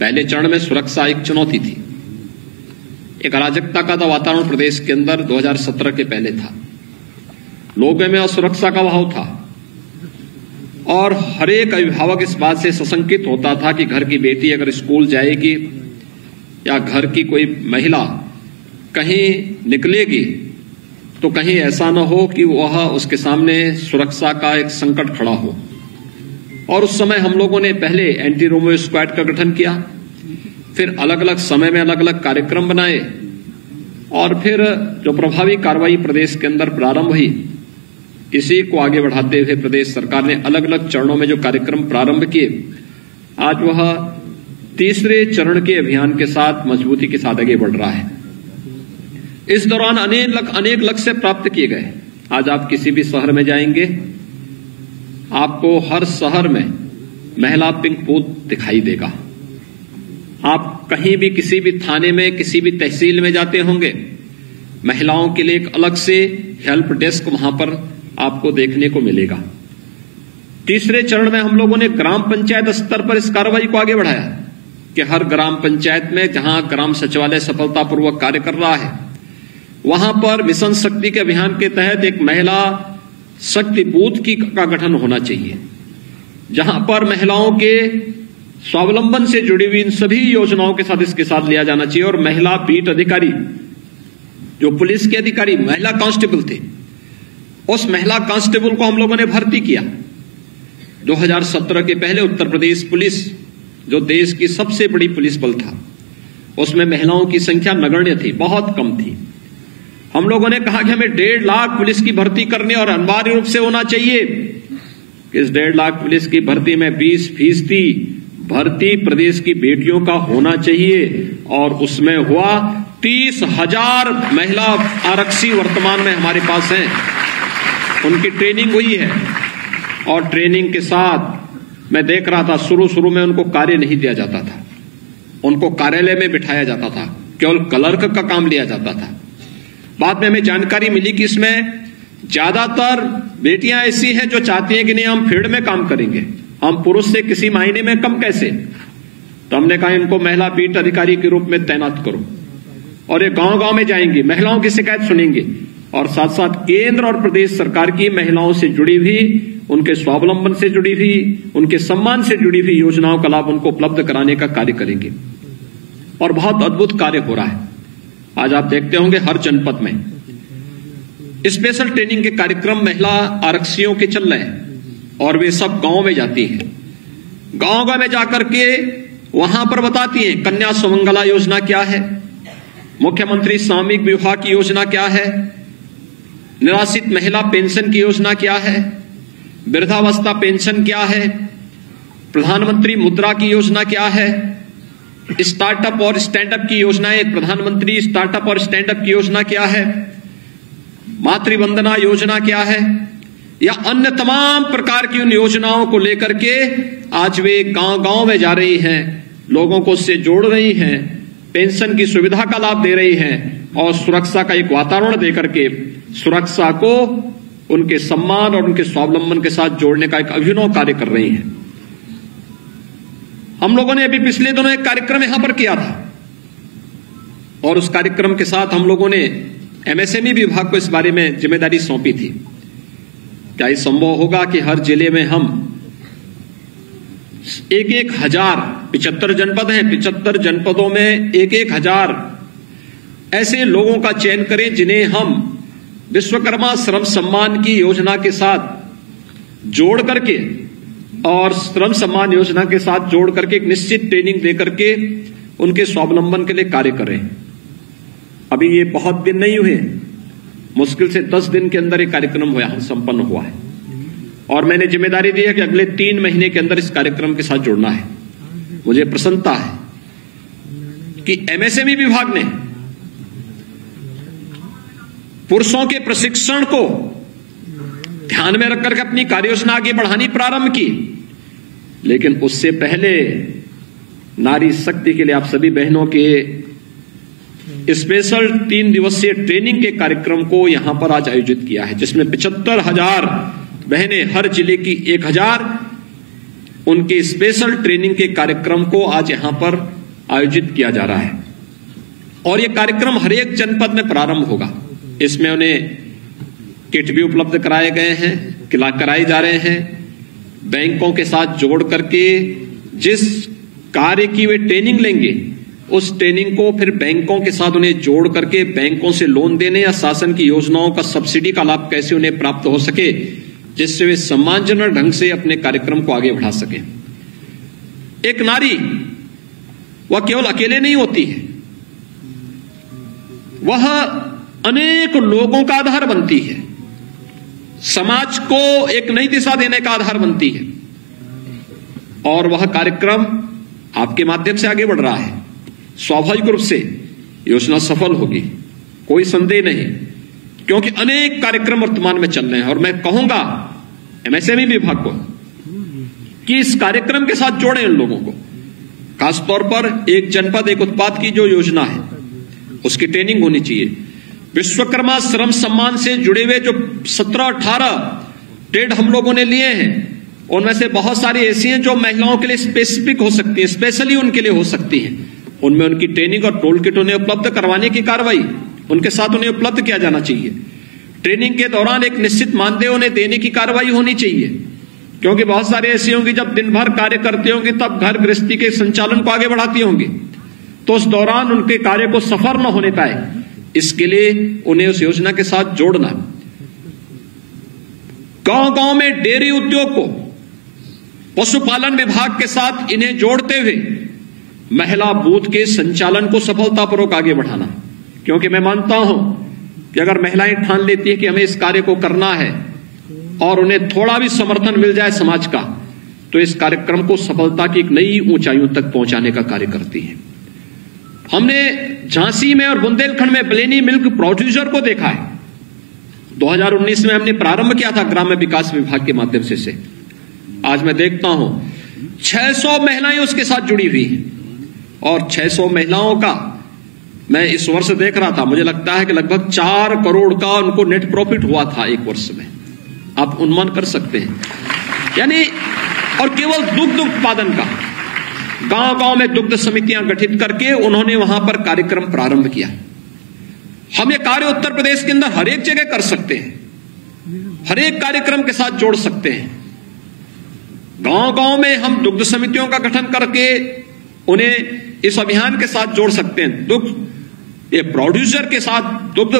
पहले चरण में सुरक्षा एक चुनौती थी, एक अराजकता का वातावरण प्रदेश के अंदर 2017 के पहले था, लोगों में असुरक्षा का भाव था और हर एक अभिभावक इस बात से सशंकित होता था कि घर की बेटी अगर स्कूल जाएगी या घर की कोई महिला कहीं निकलेगी तो कहीं ऐसा न हो कि वह उसके सामने सुरक्षा का एक संकट खड़ा हो। और उस समय हम लोगों ने पहले एंटी रोमियो स्क्वाड का गठन किया, फिर अलग अलग समय में अलग अलग कार्यक्रम बनाए और फिर जो प्रभावी कार्रवाई प्रदेश के अंदर प्रारंभ हुई, इसी को आगे बढ़ाते हुए प्रदेश सरकार ने अलग अलग चरणों में जो कार्यक्रम प्रारंभ किए, आज वह तीसरे चरण के अभियान के साथ मजबूती के साथ आगे बढ़ रहा है। इस दौरान अनेक लक्ष्य प्राप्त किए गए। आज आप किसी भी शहर में जाएंगे, आपको हर शहर में महिला पिंक बूथ दिखाई देगा। आप कहीं भी किसी भी थाने में किसी भी तहसील में जाते होंगे, महिलाओं के लिए एक अलग से हेल्प डेस्क वहां पर आपको देखने को मिलेगा। तीसरे चरण में हम लोगों ने ग्राम पंचायत स्तर पर इस कार्रवाई को आगे बढ़ाया कि हर ग्राम पंचायत में जहां ग्राम सचिवालय सफलतापूर्वक कार्य कर रहा है, वहां पर मिशन शक्ति के अभियान के तहत एक महिला शक्ति बूथ का गठन होना चाहिए, जहां पर महिलाओं के स्वावलंबन से जुड़ी हुई इन सभी योजनाओं के साथ इसके साथ लिया जाना चाहिए। और महिला बीट अधिकारी, जो पुलिस के अधिकारी महिला कांस्टेबल थे, उस महिला कांस्टेबल को हम लोगों ने भर्ती किया। 2017 के पहले उत्तर प्रदेश पुलिस, जो देश की सबसे बड़ी पुलिस बल था, उसमें महिलाओं की संख्या नगण्य थी, बहुत कम थी। हम लोगों ने कहा कि हमें 1.5 लाख पुलिस की भर्ती करनी और अनिवार्य रूप से होना चाहिए कि इस 1.5 लाख पुलिस की भर्ती में 20% भर्ती प्रदेश की बेटियों का होना चाहिए। और उसमें हुआ 30,000 महिला आरक्षी वर्तमान में हमारे पास हैं, उनकी ट्रेनिंग हुई है। और ट्रेनिंग के साथ मैं देख रहा था, शुरू में उनको कार्य नहीं दिया जाता था, उनको कार्यालय में बिठाया जाता था, केवल क्लर्क का काम लिया जाता था। बाद में हमें जानकारी मिली कि इसमें ज्यादातर बेटियां ऐसी हैं जो चाहती हैं कि नहीं, हम फील्ड में काम करेंगे, हम पुरुष से किसी मायने में कम कैसे। तो हमने कहा इनको महिला बीट अधिकारी के रूप में तैनात करो और ये गांव-गांव में जाएंगे, महिलाओं की शिकायत सुनेंगे और साथ साथ केंद्र और प्रदेश सरकार की महिलाओं से जुड़ी हुई, उनके स्वावलंबन से जुड़ी हुई, उनके सम्मान से जुड़ी हुई योजनाओं का लाभ उनको उपलब्ध कराने का कार्य करेंगे। और बहुत अद्भुत कार्य हो रहा है। आज आप देखते होंगे हर जनपद में स्पेशल ट्रेनिंग के कार्यक्रम महिला आरक्षियों के चल रहे हैं और वे सब गांव में जाती हैं। गांव-गांव में जाकर के वहां पर बताती हैं कन्या सुमंगला योजना क्या है, मुख्यमंत्री सामूहिक विवाह की योजना क्या है, निराश्रित महिला पेंशन की योजना क्या है, वृद्धावस्था पेंशन क्या है, प्रधानमंत्री मुद्रा की योजना क्या है, स्टार्टअप और स्टैंडअप की योजनाएं, प्रधानमंत्री स्टार्टअप और स्टैंडअप की योजना क्या है, मातृवंदना योजना क्या है, या अन्य तमाम प्रकार की उन योजनाओं को लेकर के आज वे गांव-गांव में जा रही हैं, लोगों को उससे जोड़ रही हैं, पेंशन की सुविधा का लाभ दे रही हैं और सुरक्षा का एक वातावरण देकर के सुरक्षा को उनके सम्मान और उनके स्वावलंबन के साथ जोड़ने का एक अभिनव कार्य कर रही हैं। हम लोगों ने अभी पिछले दिनों एक कार्यक्रम यहां पर किया था और उस कार्यक्रम के साथ हम लोगों ने एमएसएमई विभाग को इस बारे में जिम्मेदारी सौंपी थी। क्या ये संभव होगा कि हर जिले में हम 1,000 75 जनपद हैं, 75 जनपदों में 1,000 ऐसे लोगों का चयन करें जिन्हें हम विश्वकर्मा श्रम सम्मान की योजना के साथ जोड़ करके और श्रम सम्मान योजना के साथ जोड़ करके एक निश्चित ट्रेनिंग दे करके उनके स्वावलंबन के लिए कार्य करें। अभी ये बहुत दिन नहीं हुए, मुश्किल से 10 दिन के अंदर ये कार्यक्रम संपन्न हुआ है और मैंने जिम्मेदारी दी है कि अगले 3 महीने के अंदर इस कार्यक्रम के साथ जुड़ना है। मुझे प्रसन्नता है कि एमएसएमई विभाग ने पुरुषों के प्रशिक्षण को ध्यान में रखकर के अपनी कार्ययोजना आगे बढ़ानी प्रारंभ की, लेकिन उससे पहले नारी शक्ति के लिए आप सभी बहनों के स्पेशल 3 दिवसीय ट्रेनिंग के कार्यक्रम को यहां पर आज आयोजित किया है, जिसमें 75,000 बहनें, हर जिले की 1,000 उनके स्पेशल ट्रेनिंग के कार्यक्रम को आज यहां पर आयोजित किया जा रहा है और यह कार्यक्रम हर एक जनपद में प्रारंभ होगा। इसमें उन्हें किट भी उपलब्ध कराए गए हैं, कराए जा रहे हैं। बैंकों के साथ जोड़ करके जिस कार्य की वे ट्रेनिंग लेंगे उस ट्रेनिंग को फिर बैंकों के साथ उन्हें जोड़ करके बैंकों से लोन देने या शासन की योजनाओं का सब्सिडी का लाभ कैसे उन्हें प्राप्त हो सके, जिससे वे सम्मानजनक ढंग से अपने कार्यक्रम को आगे बढ़ा सकें। एक नारी वह केवल अकेले नहीं होती है, वह अनेक लोगों का आधार बनती है, समाज को एक नई दिशा देने का आधार बनती है और वह कार्यक्रम आपके माध्यम से आगे बढ़ रहा है। स्वाभाविक रूप से योजना सफल होगी, कोई संदेह नहीं, क्योंकि अनेक कार्यक्रम वर्तमान में चल रहे हैं और मैं कहूंगा एमएसएमई विभाग को कि इस कार्यक्रम के साथ जोड़ें उन लोगों को। खासतौर पर एक जनपद एक उत्पाद की जो योजना है उसकी ट्रेनिंग होनी चाहिए। विश्वकर्मा श्रम सम्मान से जुड़े हुए जो 17-18 ट्रेड हम लोगों ने लिए हैं, उनमें से बहुत सारी ऐसी हैं जो महिलाओं के लिए स्पेसिफिक हो सकती हैं, स्पेशली उनके लिए हो सकती हैं। उनमें उनकी ट्रेनिंग और टूल किट उन्हें उपलब्ध करवाने की कार्रवाई उनके साथ उन्हें उपलब्ध किया जाना चाहिए। ट्रेनिंग के दौरान एक निश्चित मानदेय उन्हें देने की कार्रवाई होनी चाहिए, क्योंकि बहुत सारे ऐसे होंगे जब दिन भर कार्य करते होंगे तब घर गृहस्थी के संचालन को आगे बढ़ाती होंगी, तो उस दौरान उनके कार्य को सफल न होने पाए, इसके लिए उन्हें उस योजना के साथ जोड़ना। गांव गांव में डेयरी उद्योग को पशुपालन विभाग के साथ इन्हें जोड़ते हुए महिला बूथ के संचालन को सफलतापूर्वक आगे बढ़ाना, क्योंकि मैं मानता हूं कि अगर महिलाएं ठान लेती है कि हमें इस कार्य को करना है और उन्हें थोड़ा भी समर्थन मिल जाए समाज का, तो इस कार्यक्रम को सफलता की एक नई ऊंचाइयों तक पहुंचाने का कार्य करती है। हमने झांसी में और बुंदेलखंड में ब्लेनी मिल्क प्रोड्यूसर को देखा है। 2019 में हमने प्रारंभ किया था ग्राम्य विकास विभाग के माध्यम से। आज मैं देखता हूं 600 महिलाएं उसके साथ जुड़ी हुई हैं और 600 महिलाओं का मैं इस वर्ष देख रहा था, मुझे लगता है कि लगभग 4 करोड़ का उनको नेट प्रॉफिट हुआ था एक वर्ष में। आप अनुमान कर सकते हैं, यानी और केवल दुग्ध उत्पादन का गांव गांव में दुग्ध समितियां गठित करके उन्होंने वहां पर कार्यक्रम प्रारंभ किया। हम ये कार्य उत्तर प्रदेश के अंदर हर एक जगह कर सकते हैं, हर एक कार्यक्रम के साथ जोड़ सकते हैं। गांव गांव में हम दुग्ध समितियों का गठन करके उन्हें इस अभियान के साथ जोड़ सकते हैं। दुग्ध ये प्रोड्यूसर के साथ, दुग्ध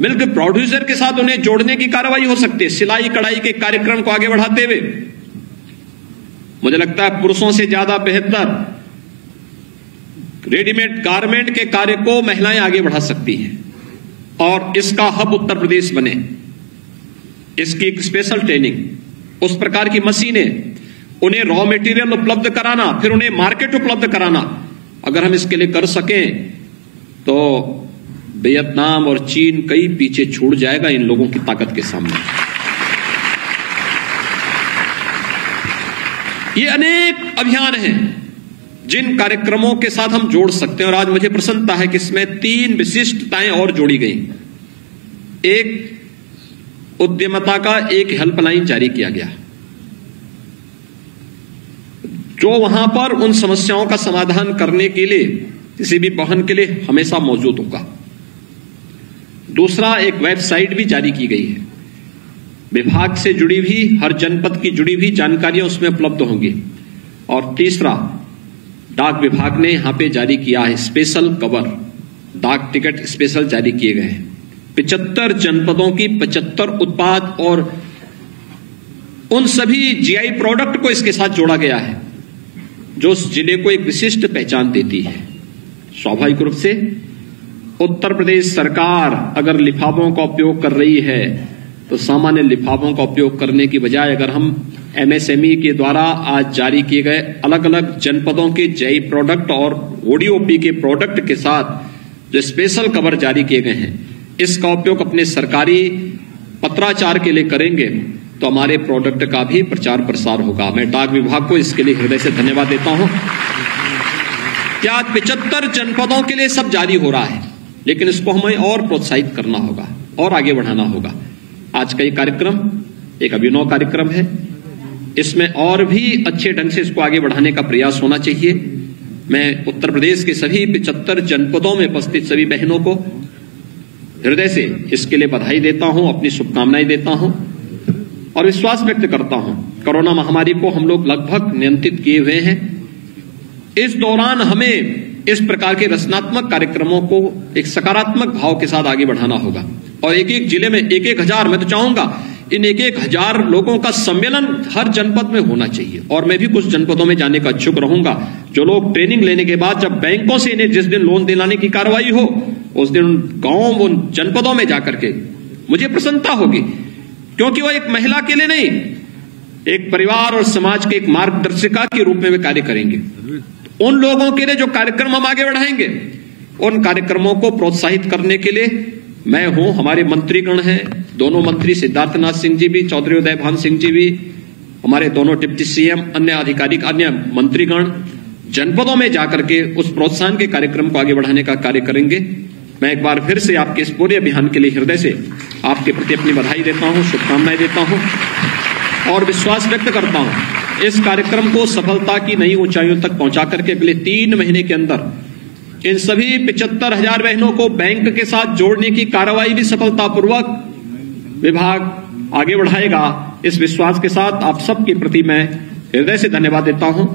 मिल्क प्रोड्यूसर के साथ उन्हें जोड़ने की कार्रवाई हो सकती है। सिलाई कढ़ाई के कार्यक्रम को आगे बढ़ाते हुए मुझे लगता है पुरुषों से ज्यादा बेहतर रेडीमेड गारमेंट के कार्य को महिलाएं आगे बढ़ा सकती हैं और इसका हब उत्तर प्रदेश बने। इसकी एक स्पेशल ट्रेनिंग, उस प्रकार की मशीनें, उन्हें रॉ मटेरियल उपलब्ध कराना, फिर उन्हें मार्केट उपलब्ध कराना, अगर हम इसके लिए कर सकें तो वियतनाम और चीन कई पीछे छूट जाएगा इन लोगों की ताकत के सामने। ये अनेक अभियान हैं जिन कार्यक्रमों के साथ हम जोड़ सकते हैं और आज मुझे प्रसन्नता है कि इसमें 3 विशिष्टताएं और जोड़ी गई। एक, उद्यमता का एक हेल्पलाइन जारी किया गया जो वहां पर उन समस्याओं का समाधान करने के लिए, किसी भी वाहन के लिए हमेशा मौजूद होगा। दूसरा, एक वेबसाइट भी जारी की गई है, विभाग से जुड़ी हुई, हर जनपद की जुड़ी हुई जानकारियां उसमें उपलब्ध होंगी। और तीसरा, डाक विभाग ने यहां पे जारी किया है स्पेशल कवर, डाक टिकट स्पेशल जारी किए गए हैं। 75 जनपदों की 75 उत्पाद और उन सभी जीआई प्रोडक्ट को इसके साथ जोड़ा गया है जो उस जिले को एक विशिष्ट पहचान देती है। स्वाभाविक रूप से उत्तर प्रदेश सरकार अगर लिफाफों का उपयोग कर रही है तो सामान्य लिफाफों का उपयोग करने की बजाय अगर हम एमएसएमई के द्वारा आज जारी किए गए अलग अलग जनपदों के जीआई प्रोडक्ट और ओडीओपी के प्रोडक्ट के साथ जो स्पेशल कवर जारी किए गए हैं, इसका उपयोग अपने सरकारी पत्राचार के लिए करेंगे तो हमारे प्रोडक्ट का भी प्रचार प्रसार होगा। मैं डाक विभाग को इसके लिए हृदय से धन्यवाद देता हूं। क्या 75 जनपदों के लिए सब जारी हो रहा है, लेकिन इसको हमें और प्रोत्साहित करना होगा और आगे बढ़ाना होगा। आज का ये कार्यक्रम एक अभिनव कार्यक्रम है। इसमें और भी अच्छे ढंग से इसको आगे बढ़ाने का प्रयास होना चाहिए। मैं उत्तर प्रदेश के सभी 75 जनपदों में उपस्थित सभी बहनों को हृदय से इसके लिए बधाई देता हूं, अपनी शुभकामनाएं देता हूं और विश्वास व्यक्त करता हूं। कोरोना महामारी को हम लोग लगभग नियंत्रित किए हुए हैं। इस दौरान हमें इस प्रकार के रचनात्मक कार्यक्रमों को एक सकारात्मक भाव के साथ आगे बढ़ाना होगा और एक एक जिले में एक हजार, मैं तो चाहूंगा इन एक हजार लोगों का सम्मेलन हर जनपद में होना चाहिए। और मैं भी कुछ जनपदों में जाने का इच्छुक रहूंगा। जो लोग ट्रेनिंग लेने के बाद जब बैंकों से इन्हें जिस दिन लोन दिलाने की कार्रवाई हो, उस दिन गांव उन जनपदों में जाकर के मुझे प्रसन्नता होगी, क्योंकि वो एक महिला के लिए नहीं, एक परिवार और समाज के एक मार्गदर्शिका के रूप में वे कार्य करेंगे। उन लोगों के लिए जो कार्यक्रम हम आगे बढ़ाएंगे, उन कार्यक्रमों को प्रोत्साहित करने के लिए मैं हूं, हमारे मंत्रीगण हैं, दोनों मंत्री सिद्धार्थनाथ सिंह जी भी, चौधरी उदय भान सिंह जी भी, हमारे दोनों डिप्टी सीएम, अन्य अधिकारी, अन्य मंत्रीगण जनपदों में जाकर के उस प्रोत्साहन के कार्यक्रम को आगे बढ़ाने का कार्य करेंगे। मैं एक बार फिर से आपके इस पूरे अभियान के लिए हृदय से आपके प्रति अपनी बधाई देता हूं, शुभकामनाएं देता हूं और विश्वास व्यक्त करता हूं इस कार्यक्रम को सफलता की नई ऊंचाइयों तक पहुंचा करके अगले 3 महीने के अंदर इन सभी 75,000 बहनों को बैंक के साथ जोड़ने की कार्रवाई भी सफलतापूर्वक विभाग आगे बढ़ाएगा। इस विश्वास के साथ आप सबके प्रति मैं हृदय से धन्यवाद देता हूं।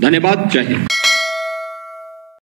धन्यवाद। जय हिंद।